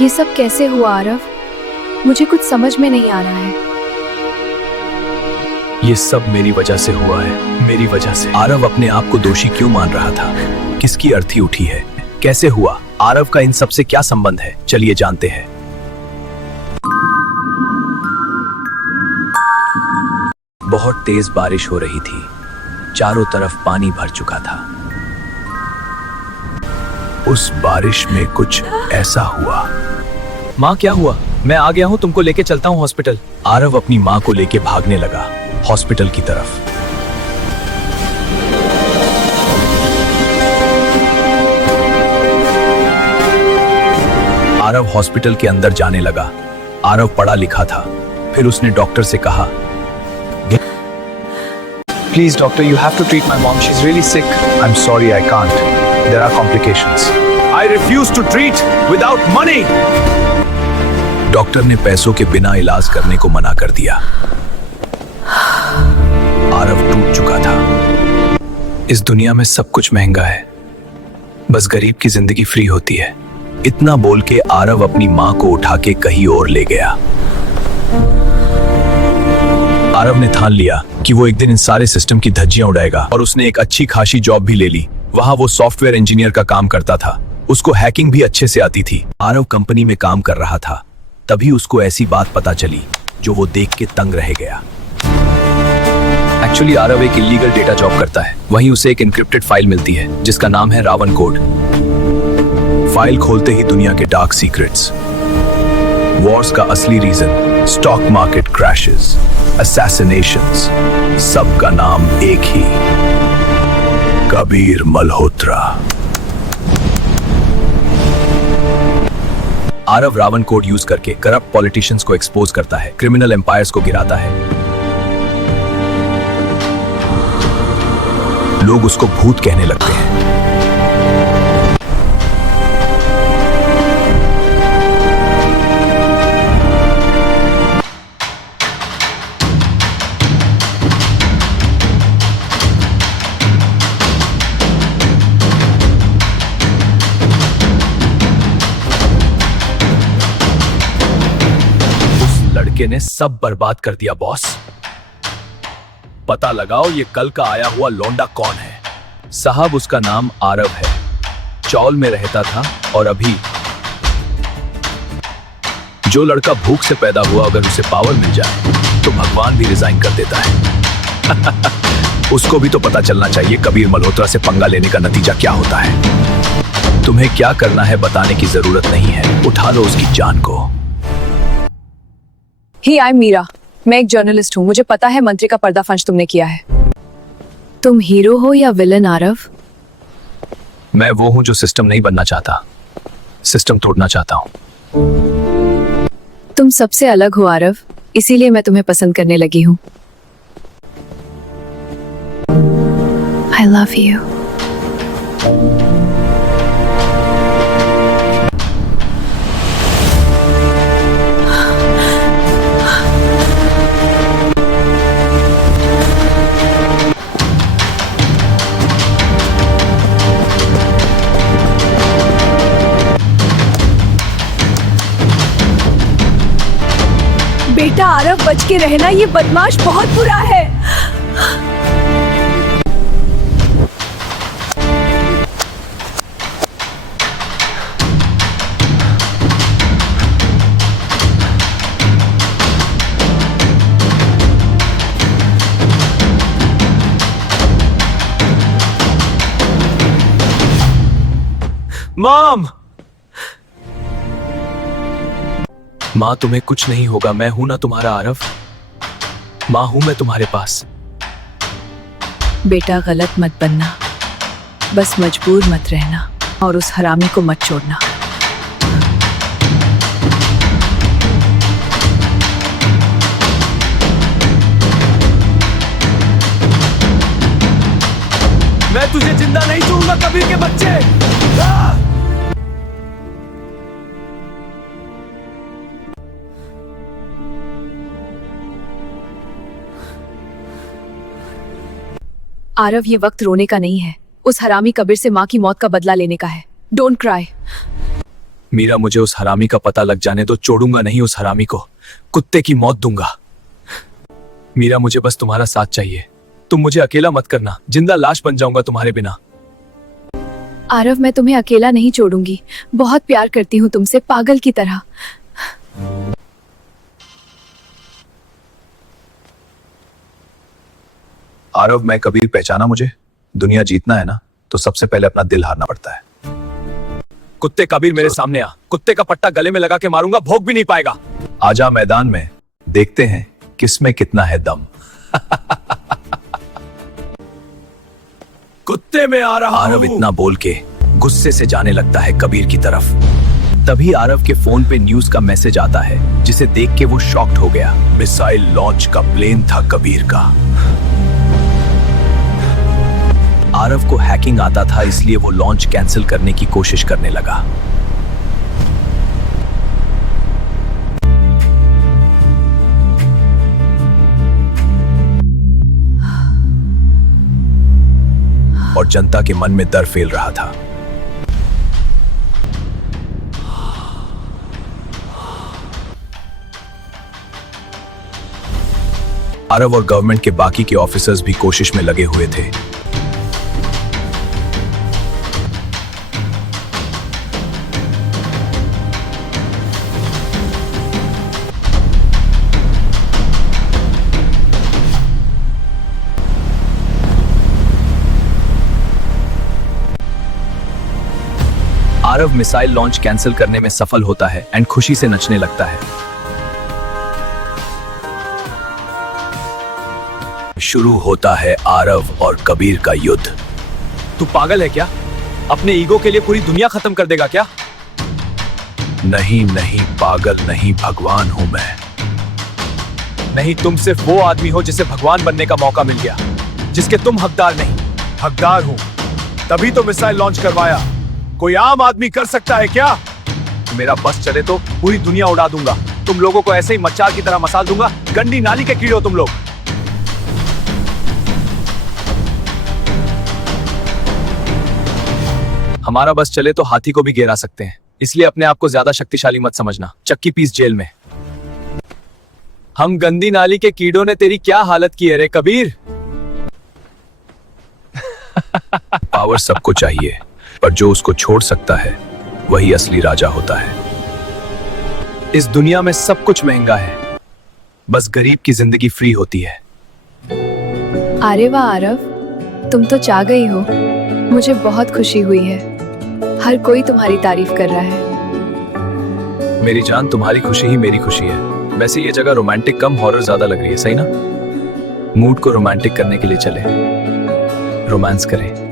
ये सब कैसे हुआ आरव? मुझे कुछ समझ में नहीं आ रहा है। ये सब मेरी वजह से हुआ है, मेरी वजह से। आरव अपने आप को दोषी क्यों मान रहा था? किसकी अर्थी उठी है? कैसे हुआ? आरव का इन सब से क्या संबंध है? चलिए जानते हैं। बहुत तेज बारिश हो रही थी, चारों तरफ पानी भर चुका था। उस बारिश में कुछ ऐसा हुआ। माँ, क्या हुआ? मैं आ गया हूँ, तुमको लेके चलता हूँ हॉस्पिटल। आरव अपनी माँ को लेके भागने लगा हॉस्पिटल की तरफ। आरव हॉस्पिटल के अंदर जाने लगा। आरव पढ़ा लिखा था। फिर उसने डॉक्टर से कहा, Please doctor, you have to treat my mom. She's really sick. I'm sorry, I can't. There are complications. I refuse to treat without money. Doctor ने पैसों के बिना इलाज करने को मना कर दिया। आरव टूट चुका था। इस दुनिया में सब कुछ महंगा है, बस गरीब की जिंदगी फ्री होती है। इतना बोल के आरव अपनी माँ को उठा के कहीं और ले गया। आरव ने ठान लिया कि वो एक दिन इन सारे सिस्टम की धज्जियां उड़ाएगा और उसने एक अच्छी खासी जॉब भी ले ली। वहां वो सॉफ्टवेयर इंजीनियर का काम करता था। उसको हैकिंग भी अच्छे से आती थी। आरव कंपनी में काम कर रहा था, तभी उसको ऐसी बात पता चली जो वो देख के तंग रह गया। एक्चुअली आरव एक इलीगल डेटा जॉब करता है। वहीं उसे एक एन्क्रिप्टेड फाइल मिलती है जिसका नाम है रावण कोड। फाइल खोलते ही दुनिया के डार्क सीक्रेट्स, वॉर्स का असली reason, stock market crashes, assassinations, सबका नाम एक ही, कबीर मल्होत्रा। आरव रावण कोड यूज करके करप्ट पॉलिटिशियंस को एक्सपोज करता है, क्रिमिनल एम्पायर्स को गिराता है। लोग उसको भूत कहने लगते हैं। लड़के ने सब बर्बाद कर दिया बॉस। पता लगाओ ये कल का आया हुआ लौंडा कौन है। साहब, उसका नाम आरव है, चौल में रहता था और अभी जो लड़का भूख से पैदा हुआ अगर उसे पावर मिल जाए तो भगवान भी रिजाइन कर देता है। उसको भी तो पता चलना चाहिए कबीर मल्होत्रा से पंगा लेने का नतीजा क्या होता है। तुम्हें क्या करना है बताने की जरूरत नहीं है, उठा लो उसकी जान को। ही आई मीरा, मैं एक जर्नलिस्ट हूँ। मुझे पता है मंत्री का पर्दाफाश तुमने किया है। तुम हीरो हो या विलन आरव? मैं वो हूं जो सिस्टम नहीं बनना चाहता, सिस्टम तोड़ना चाहता हूं। तुम सबसे अलग हो आरव, इसीलिए मैं तुम्हें पसंद करने लगी हूँ। I love you. बेटा आरव, बच के रहना, ये बदमाश बहुत बुरा है। मॉम! माँ, तुम्हें कुछ नहीं होगा, मैं हूं ना तुम्हारा आरव। माँ, हूं मैं तुम्हारे पास। बेटा गलत मत बनना, बस मजबूर मत रहना और उस हरामी को मत छोड़ना। मैं तुझे जिंदा नहीं छोड़ूंगा कबीर के बच्चे। आरव, ये वक्त रोने का नहीं है। उस हरामी कबीर से माँ की मौत का बदला लेने का है। Don't cry. मीरा, मुझे उस हरामी का पता लग जाने तो छोड़ूंगा नहीं उस हरामी को, कुत्ते की मौत दूंगा। मीरा, मुझे बस तुम्हारा साथ चाहिए, तुम मुझे अकेला मत करना, जिंदा लाश बन जाऊंगा तुम्हारे बिना। आरव, मैं तुम्हें अकेला नहीं छोड़ूंगी, बहुत प्यार करती हूँ तुमसे, पागल की तरह। आरव, मैं कबीर पहचाना मुझे? दुनिया जीतना है ना तो सबसे पहले अपना दिल हारना पड़ता है। कुत्ते कबीर, मेरे सामने आ, कुत्ते का पट्टा गले में लगा के मारूंगा, भोग भी नहीं पाएगा। आजा मैदान में, देखते हैं किसमें कितना है दम। कुत्ते में आ रहा। आरव इतना बोल के गुस्से से जाने लगता है कबीर की तरफ। तभी आरव के फोन पे न्यूज का मैसेज आता है, जिसे देख के वो शॉक्ड हो गया। मिसाइल लॉन्च का प्लेन था कबीर का। आरव को हैकिंग आता था, इसलिए वो लॉन्च कैंसिल करने की कोशिश करने लगा। और जनता के मन में डर फैल रहा था। आरव और गवर्नमेंट के बाकी के ऑफिसर्स भी कोशिश में लगे हुए थे। आरव मिसाइल लॉन्च कैंसिल करने में सफल होता है एंड खुशी से नचने लगता है। शुरू होता है आरव और कबीर का युद्ध। तू पागल है क्या? अपने ईगो के लिए पूरी दुनिया खत्म कर देगा क्या? नहीं नहीं, पागल नहीं, भगवान हूं मैं। नहीं, तुम सिर्फ वो आदमी हो जिसे भगवान बनने का मौका मिल गया, जिसके तुम हकदार नहीं। हकदार हूं, तभी तो मिसाइल लॉन्च करवाया। कोई आम आदमी कर सकता है क्या? मेरा बस चले तो पूरी दुनिया उड़ा दूंगा, तुम लोगों को ऐसे ही मच्छर की तरह मसाल दूंगा। गंदी नाली के कीड़े हो तुम लोग। हमारा बस चले तो हाथी को भी गिरा सकते हैं, इसलिए अपने आप को ज्यादा शक्तिशाली मत समझना। चक्की पीस जेल में। हम गंदी नाली के कीड़ों ने तेरी क्या हालत की है रे कबीर? पावर सबको चाहिए, पर जो उसको छोड़ सकता है वही असली राजा होता है। इस दुनिया में सब कुछ महंगा है, बस गरीब की जिंदगी फ्री होती है। अरे वाह आरव, तुम तो चाह गई हो। मुझे बहुत खुशी हुई है, हर कोई तुम्हारी तारीफ कर रहा है। मेरी जान, तुम्हारी खुशी ही मेरी खुशी है। वैसे ये जगह रोमांटिक कम हॉरर ज्यादा लग रही है, सही ना? मूड को रोमांटिक करने के लिए चले, रोमांस करें।